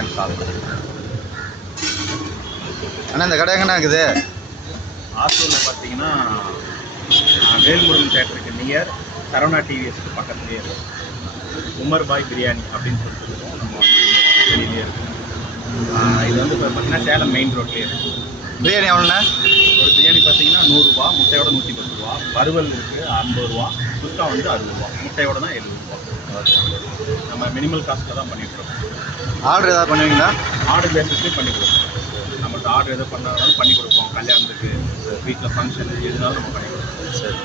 எனக்கு கால் பண்ணுங்கள். அண்ணா இந்த கடை எங்கண்ணா இருக்குது? ஆத்தூரில் பார்த்தீங்கன்னா வேல்முருகன் தேட்டருக்கு நியர் சரவணா டிவிஎஸ்க்கு பக்கத்துலேயே இருக்கும். உமர் பாய் பிரியாணி அப்படின்னு சொல்லிட்டு இருக்கோம். நம்ம வந்து வெளியிலே இருக்கும். இது வந்து இப்போ பார்த்தீங்கன்னா சேலம் மெயின் ரோட்லேயே இருக்குது. பிரியாணி எவ்வளோண்ணா? ஒரு பிரியாணி பார்த்தீங்கன்னா 100 ரூபா, முட்டையோட 110 ரூபா, வறுவல் இருக்குது 50 ரூபா, குஸ்கா வந்து 60 ரூபா, முட்டையோட தான் 70 ரூபா. நம்ம மினிமல் காஸ்ட்டில் தான் பண்ணிகிட்ருக்கோம். ஆர்டர் ஏதாவது பண்ணுவீங்களா? ஆர்டர் பேசிஸ்லேயும் பண்ணி கொடுப்போம். நம்மள்ட்ட ஆர்டர் எதாவது பண்ணாலும் பண்ணி கொடுப்போம். கல்யாணத்துக்கு, வீட்டில் ஃபங்க்ஷன் எதுனாலும் நம்ம பண்ணி கொடுப்போம். சரி.